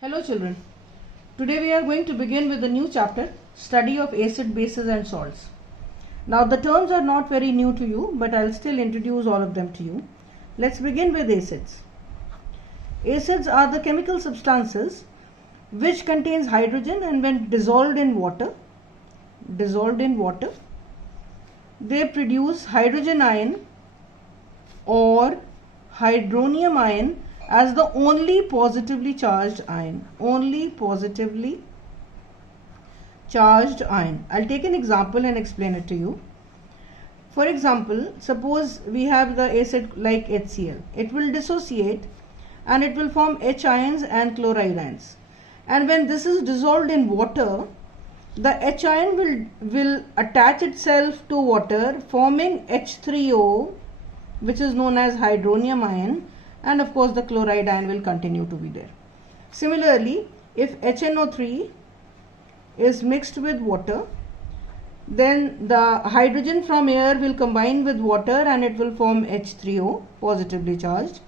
Hello children. Today we are going to begin with a new chapter, study of acid, bases and salts. Now the terms are not very new to you, but I'll still introduce all of them to you. Let's begin with acids. Acids are the chemical substances which contains hydrogen, and when dissolved in water, they produce hydrogen ion or hydronium ion as the only positively charged ion. I'll take an example and explain it to you. For example, suppose we have the acid like HCl. It will dissociate and it will form H ions and chloride ions. And when this is dissolved in water, the H ion will attach itself to water, forming H3O, which is known as hydronium ion, and of course the chloride ion will continue to be there. Similarly, if HNO3 is mixed with water, then the hydrogen from air will combine with water and it will form H3O, positively charged,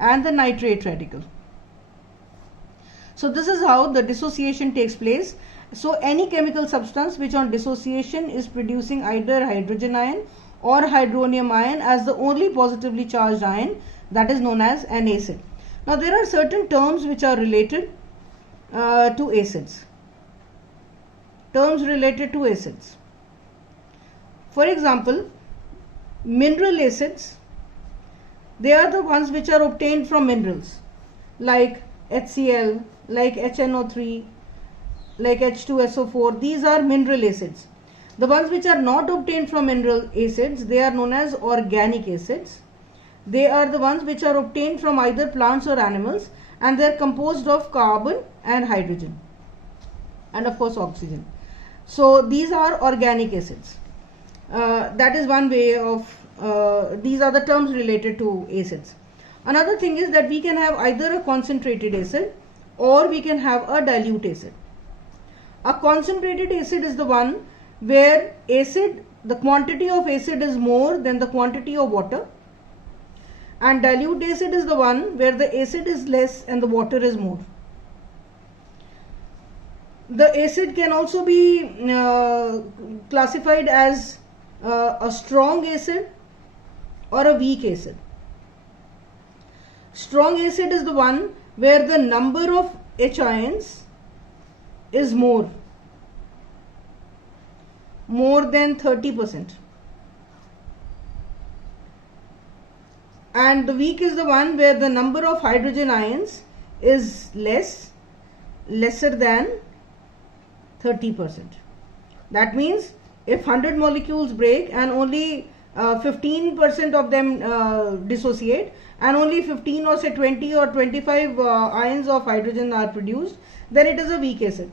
and the nitrate radical. So this is how the dissociation takes place. So any chemical substance which on dissociation is producing either hydrogen ion or hydronium ion as the only positively charged ion, that is known as an acid. Now there are certain terms which are related to acids. Terms related to acids. For example, mineral acids, they are the ones which are obtained from minerals like HCl, like HNO3, like H2SO4. These are mineral acids. The ones which are not obtained from mineral acids, they are known as organic acids. They are the ones which are obtained from either plants or animals, and they are composed of carbon and hydrogen and of course oxygen. So these are organic acids. That is one way of, these are the terms related to acids. Another thing is that we can have either a concentrated acid or we can have a dilute acid. A concentrated acid is the one where the quantity of acid is more than the quantity of water, and dilute acid is the one where the acid is less and the water is more. The acid can also be classified as a strong acid or a weak acid. Strong acid is the one where the number of H ions is more than 30%. And the weak is the one where the number of hydrogen ions is lesser than 30%. That means if 100 molecules break and only 15% of them dissociate, and only 15 or say 20 or 25 ions of hydrogen are produced, then it is a weak acid.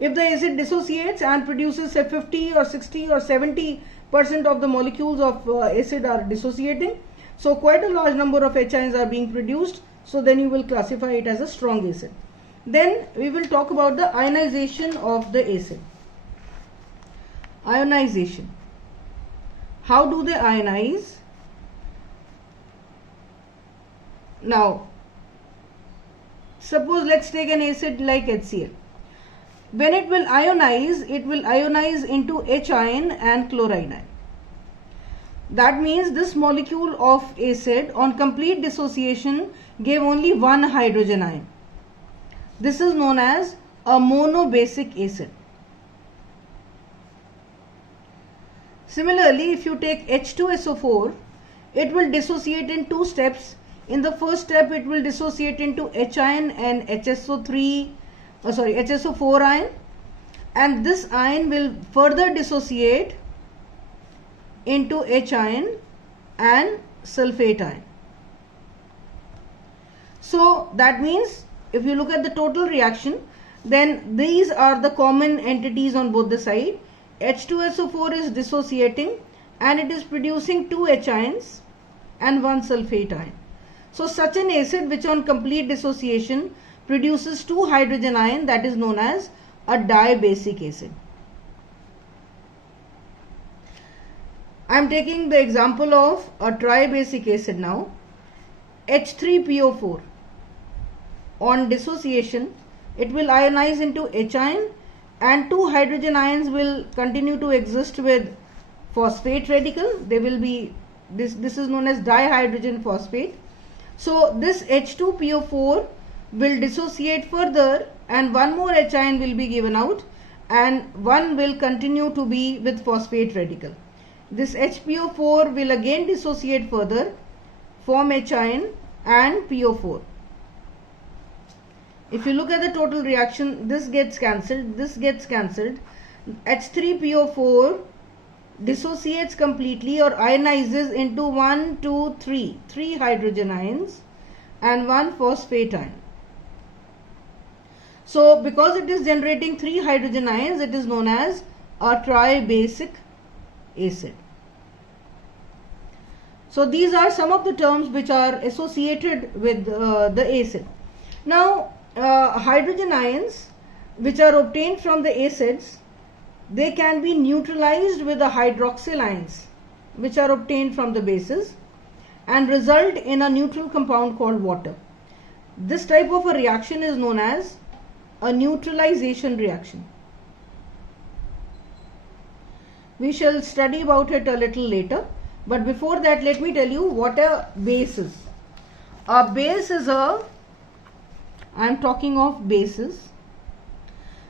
If the acid dissociates and produces say 50 or 60 or 70% of the molecules of acid are dissociating, so quite a large number of H ions are being produced, so then you will classify it as a strong acid. Then we will talk about the ionization of the acid. Ionization. How do they ionize? Now, suppose let's take an acid like HCl. When it will ionize into H ion and chloride ion. That means this molecule of acid on complete dissociation gave only one hydrogen ion. This is known as a monobasic acid. Similarly, if you take H2SO4, it will dissociate in two steps. In the first step, it will dissociate into H ion and HSO4 ion, and this ion will further dissociate into H ion and sulfate ion. So that means if you look at the total reaction, then these are the common entities on both the side. H2SO4 is dissociating and it is producing two H ions and one sulfate ion. So such an acid which on complete dissociation produces two hydrogen ion, that is known as a dibasic acid. I am taking the example of a tribasic acid now. H3PO4 on dissociation it will ionize into H ion, and two hydrogen ions will continue to exist with phosphate radical. They will be, this is known as dihydrogen phosphate. So this H2PO4 will dissociate further, and one more H ion will be given out, and one will continue to be with phosphate radical. This HPO4 will again dissociate further, form H ion and PO4. If you look at the total reaction, this gets cancelled, this gets cancelled. H3PO4 dissociates completely or ionizes into 3 hydrogen ions and 1 phosphate ion. So because it is generating 3 hydrogen ions, it is known as a tribasic acid. So these are some of the terms which are associated with the acid. Now hydrogen ions which are obtained from the acids, they can be neutralized with the hydroxyl ions which are obtained from the bases and result in a neutral compound called water. This type of a reaction is known as a neutralization reaction. We shall study about it a little later, but before that let me tell you what a base is. A base is I am talking of bases.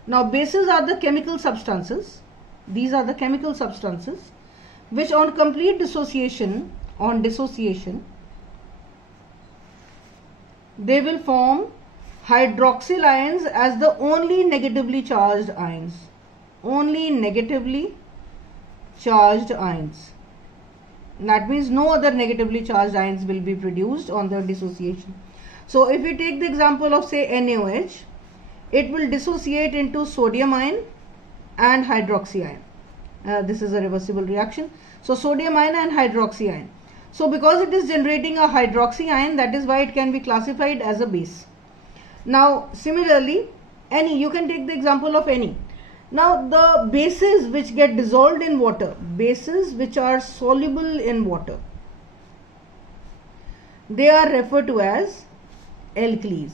Now bases are the chemical substances. These are the chemical substances which on complete dissociation, they will form hydroxyl ions as the only negatively charged ions. Only negatively charged ions. That means no other negatively charged ions will be produced on the dissociation. So if we take the example of say NaOH, it will dissociate into sodium ion and hydroxy ion. This is a reversible reaction. So sodium ion and hydroxy ion. So because it is generating a hydroxy ion, that is why it can be classified as a base. Now similarly, you can take the example of any. Now the bases which get dissolved in water, bases which are soluble in water, they are referred to as alkalis.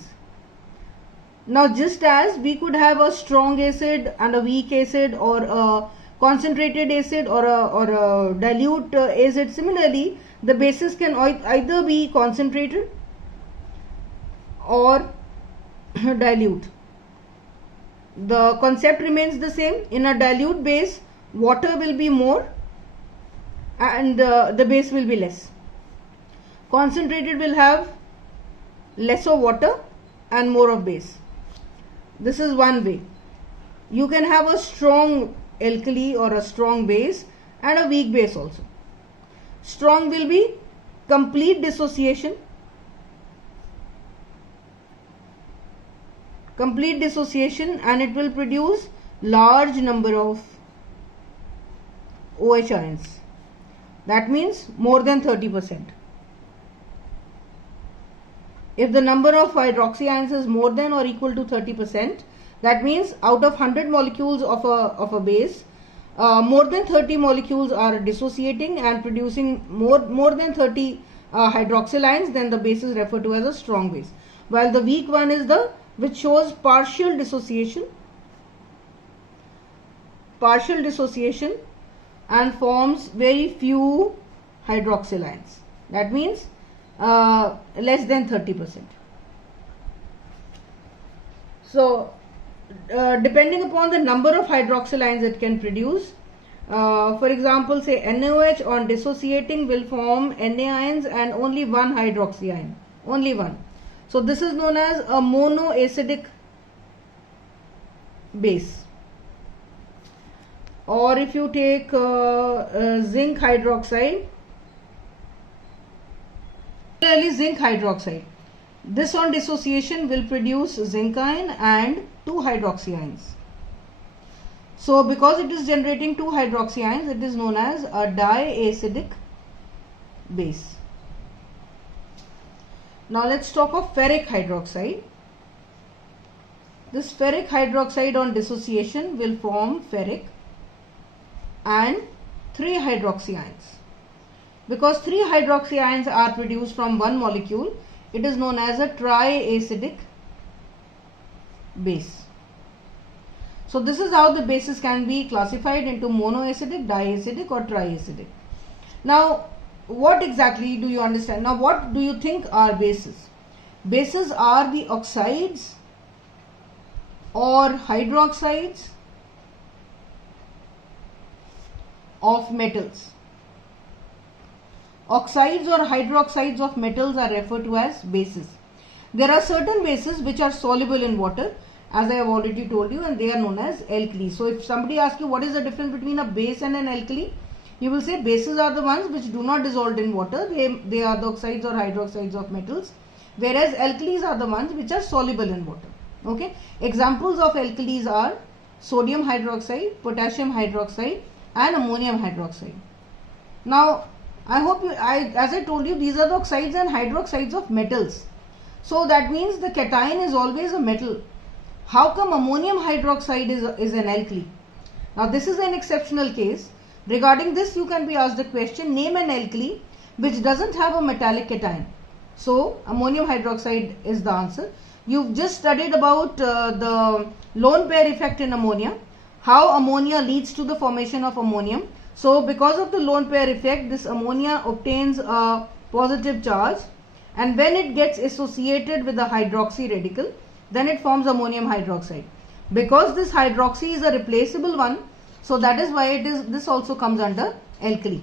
Now just as we could have a strong acid and a weak acid, or a concentrated acid or a dilute acid, similarly the bases can either be concentrated or dilute. The concept remains the same. In a dilute base, water will be more and the base will be less. Concentrated will have less of water and more of base. This is one way. You can have a strong alkali or a strong base and a weak base also. Strong will be complete dissociation. Complete dissociation, and it will produce large number of OH ions. That means more than 30%. If the number of hydroxy ions is more than or equal to 30%, that means out of 100 molecules of a base, more than 30 molecules are dissociating and producing more than 30 hydroxyl ions, then the base is referred to as a strong base. While the weak one is the which shows partial dissociation and forms very few hydroxyl ions. That means less than 30%. So depending upon the number of hydroxyl ions it can produce, for example say NaOH on dissociating will form Na ions and only one hydroxy ion, only one. So this is known as a monoacidic base. Or if you take zinc hydroxide, zinc hydroxide, this on dissociation will produce zinc ion and 2 hydroxy ions. So because it is generating 2 hydroxy ions, it is known as a diacidic base. Now let's talk of ferric hydroxide. This ferric hydroxide on dissociation will form ferric and 3 hydroxy ions. Because 3 hydroxy ions are produced from one molecule, it is known as a triacidic base. So this is how the bases can be classified into monoacidic, diacidic or triacidic. Now what exactly do you understand? Now what do you think are bases? Bases are the oxides or hydroxides of metals. Oxides or hydroxides of metals are referred to as bases. There are certain bases which are soluble in water, as I have already told you, and they are known as alkali. So if somebody asks you what is the difference between a base and an alkali, you will say bases are the ones which do not dissolve in water. They are the oxides or hydroxides of metals, whereas alkalis are the ones which are soluble in water. Okay. Examples of alkalis are sodium hydroxide, potassium hydroxide and ammonium hydroxide. Now I hope as I told you, these are the oxides and hydroxides of metals. So that means the cation is always a metal. How come ammonium hydroxide is an alkali? Now this is an exceptional case. Regarding this, you can be asked the question, name an alkali which doesn't have a metallic cation. So ammonium hydroxide is the answer. You've just studied about the lone pair effect in ammonia, how ammonia leads to the formation of ammonium. So because of the lone pair effect, this ammonia obtains a positive charge, and when it gets associated with the hydroxy radical, then it forms ammonium hydroxide. Because this hydroxy is a replaceable one, so that is why this also comes under alkali.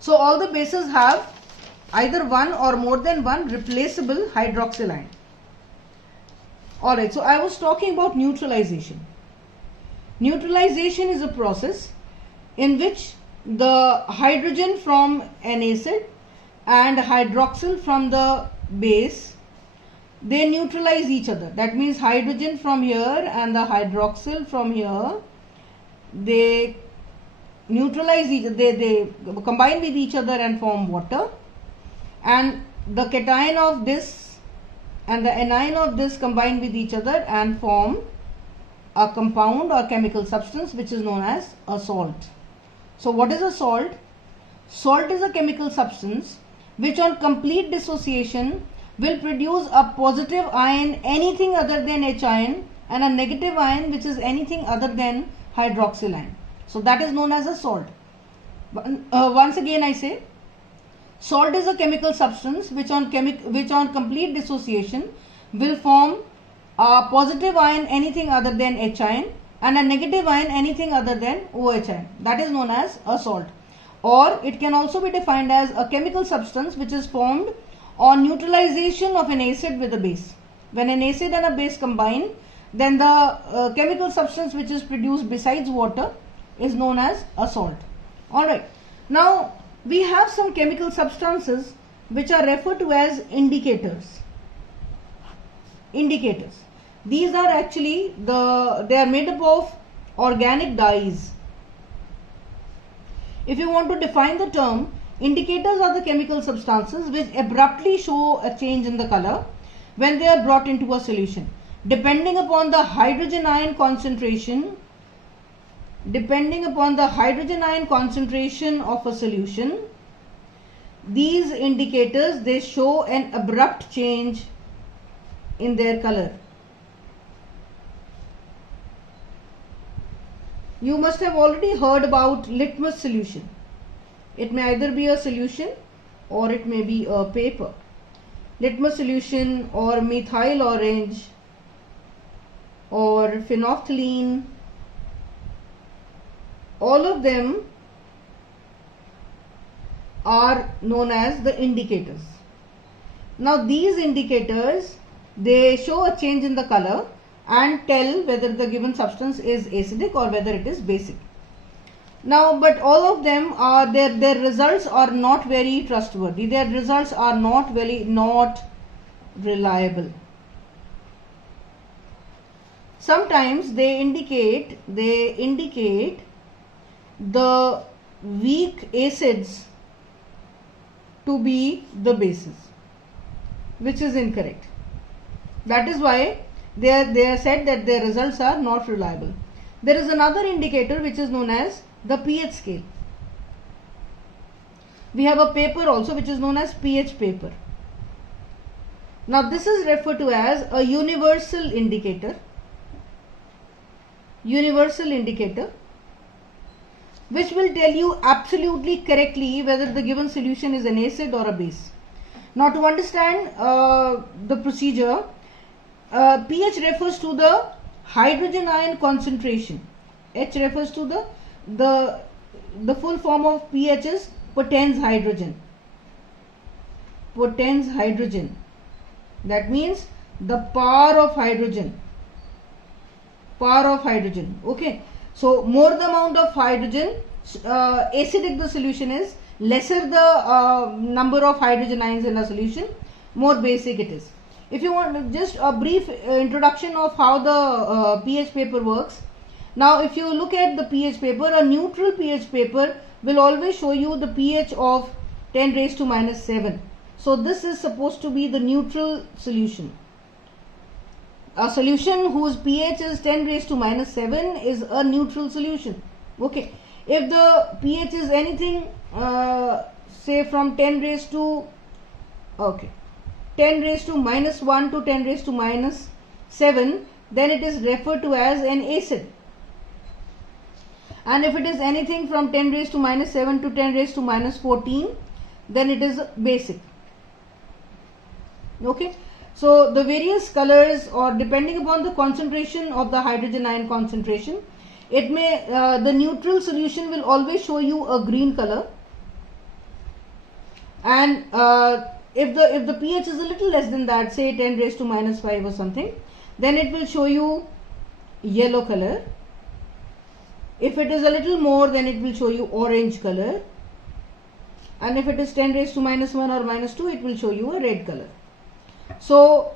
So all the bases have either one or more than one replaceable hydroxyl ion. Alright, so I was talking about neutralization. Neutralization is a process in which the hydrogen from an acid and hydroxyl from the base, they neutralize each other. That means hydrogen from here and the hydroxyl from here, they neutralize they combine with each other and form water, and the cation of this and the anion of this combine with each other and form a compound or chemical substance which is known as a salt. So what is a salt? Salt is a chemical substance which on complete dissociation will produce a positive ion anything other than H ion and a negative ion which is anything other than hydroxyl ion. So that is known as a salt. Once again I say, salt is a chemical substance which on complete dissociation will form a positive ion anything other than H ion and a negative ion anything other than OH ion. That is known as a salt. Or it can also be defined as a chemical substance which is formed on neutralization of an acid with a base. When an acid and a base combine, then the chemical substance which is produced besides water is known as a salt. Alright. Now we have some chemical substances which are referred to as indicators. Indicators. These are actually they are made up of organic dyes. If you want to define the term, indicators are the chemical substances which abruptly show a change in the color when they are brought into a solution. Depending upon the hydrogen ion concentration of a solution, these indicators, they show an abrupt change in their color. You must have already heard about litmus solution. It may either be a solution or it may be a paper. Litmus solution or methyl orange or phenolphthalein, all of them are known as the indicators. Now these indicators, they show a change in the color and tell whether the given substance is acidic or whether it is basic. Now, but all of them are their results are not very trustworthy. Their results are not reliable. Sometimes they indicate the weak acids to be the bases, which is incorrect. That is why they are said that their results are not reliable. There is another indicator which is known as the pH scale. We have a paper also which is known as pH paper. Now this is referred to as a universal indicator. Universal indicator, which will tell you absolutely correctly whether the given solution is an acid or a base. Now to understand the procedure, pH refers to the hydrogen ion concentration. H refers to the full form of pH is potens hydrogen. Potens hydrogen. That means the power of hydrogen. Power of hydrogen. Okay. So more the amount of hydrogen, acidic the solution is, lesser the number of hydrogen ions in a solution, more basic it is. If you want just a brief introduction of how the pH paper works. Now if you look at the pH paper, a neutral pH paper will always show you the pH of 10 raised to minus 7. So this is supposed to be the neutral solution. A solution whose pH is 10 raised to minus 7 is a neutral solution. Okay. If the pH is anything say from 10 raised to 10 raised to minus 1 to 10 raised to minus 7, then it is referred to as an acid. And if it is anything from 10 raised to minus 7 to 10 raised to minus 14, then it is basic. Okay. So the various colors, or depending upon the concentration of the hydrogen ion concentration, it may the neutral solution will always show you a green color, and if the pH is a little less than that, say 10 raised to minus 5 or something, then it will show you yellow color. If it is a little more, then it will show you orange color, and if it is 10 raised to minus 1 or minus 2, it will show you a red color. So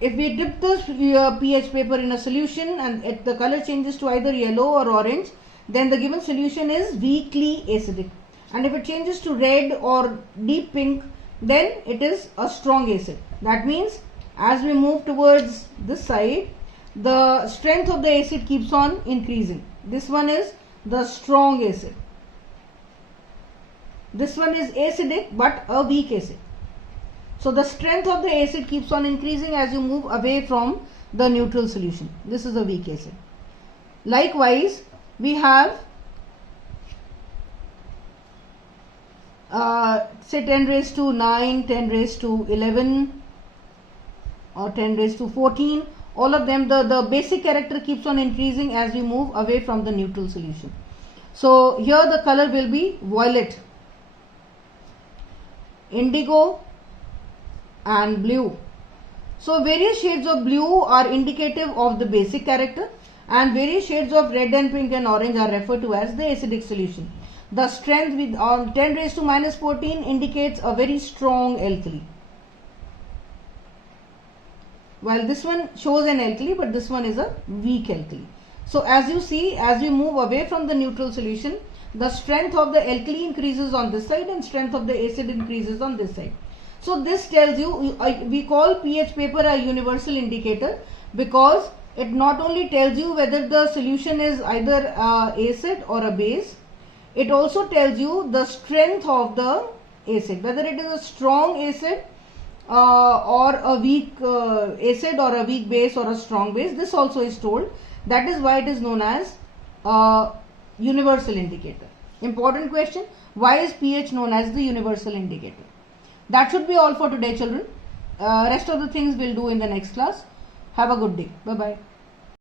if we dip the pH paper in a solution and the color changes to either yellow or orange, then the given solution is weakly acidic, and if it changes to red or deep pink, then it is a strong acid. That means as we move towards this side, the strength of the acid keeps on increasing. This one is the strong acid. This one is acidic but a weak acid. So the strength of the acid keeps on increasing as you move away from the neutral solution. This is a weak acid. Likewise, we have say 10 raised to 9, 10 raised to 11 or 10 raised to 14. All of them, the basic character keeps on increasing as we move away from the neutral solution. So here the color will be violet, indigo and blue. So various shades of blue are indicative of the basic character, and various shades of red and pink and orange are referred to as the acidic solution. The strength with 10 raised to minus 14 indicates a very strong alkali, while this one shows an alkali, but this one is a weak alkali. So as you see, as we move away from the neutral solution, the strength of the alkali increases on this side and strength of the acid increases on this side. So this tells you, we call pH paper a universal indicator, because it not only tells you whether the solution is either acid or a base, it also tells you the strength of the acid, whether it is a strong acid or a weak acid or a weak base or a strong base. This also is told. That is why it is known as universal indicator. Important question: why is pH known as the universal indicator? That should be all for today, children. Rest of the things we'll do in the next class. Have a good day. Bye bye.